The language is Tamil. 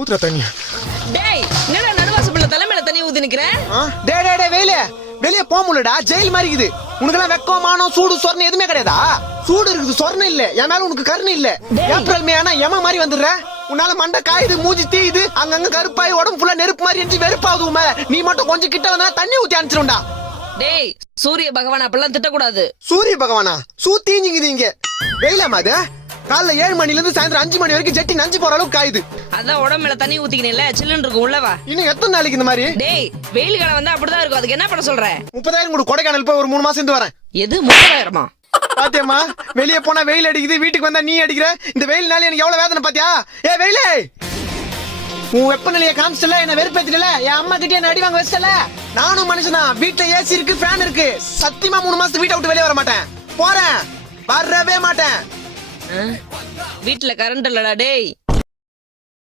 ஊத்துற தண்ணி. டேய் என்னடா நடுவாசப்பள்ள தலைமையில தண்ணி ஊத்தி நிக்கிறேன்? டேய் டேய் டேய் வெயில வெளிய போக முடியலடா, ஜெயில் மாதிரி இருக்குது. உனக்கெல்லாம் வெக்கம் மானம் சூடு சொர்ணம் எதுவுமே கிடையாதா? சூடு இருக்குது, சொர்ணம் இல்ல. என் மேல உனக்கு கருணை இல்ல. ஏப்ரல் மே ஆனா எம மாதிரி வந்துடுற. உன்னால மண்டை காயுது, மூஞ்சி தீயுது, அங்கங்க கருப்பாய் உடம்பு ஃபுல்லா நெருப்பு மாதிரி எரிஞ்சு வெறுப்பாகுது உமே. நீ மட்டும் கொஞ்சம் கிட்ட வந்தா தண்ணி ஊத்தி அனுப்பிச்சிருண்டா. டேய் சூரிய பகவான் அப்பெல்லாம் திட்டக்கூடாது. சூரிய பகவானா? சூத்தீஞ்சிங்குது இங்க. வெயிலாமா அது? காலைல 7 மணில இருந்து சாயந்தரம் 5 மணி வரைக்கும் ஜெட்டி நஞ்சு போற அளவுக்கு காயுது. அதான் உடம்புல தண்ணி ஊத்திக்கினேல சில்லுன்னு இருக்கும் உள்ளவா. இன்னும் எத்தனை நாளைக்கு இந்த மாதிரி? டேய் வெயில் காலம் வந்தா அப்படிதான் இருக்கும். அதுக்கு என்ன பண்ண சொல்ற? 30,000 கூட கொடைக்கானல் போய் ஒரு 3 மாசம் இருந்து வரேன். எது 30,000மா? பாத்தியம்மா, வெளியே போனா வெயில் அடிக்குது, வீட்டுக்கு வந்தா நீ அடிக்கிற. இந்த வெயில்னால எனக்கு எவ்வளவு வேதனை பாத்தியா? ஏ வெயிலே, உன் வெப்பநிலைய காமிச்சல, என்ன வெறுப்பேத்தில. என் அம்மா கிட்டே என்ன அடி வாங்க வச்சல. நானும் மனுஷனா, வீட்டுல ஏசி இருக்கு, ஃபேன் இருக்கு. சத்தியமா 3 மாசத்துக்கு வீட்டை விட்டு வெளியே வர மாட்டேன். போறேன், வரவே மாட்டேன். வீட்டுல கரண்ட் இல்லடா டேய்.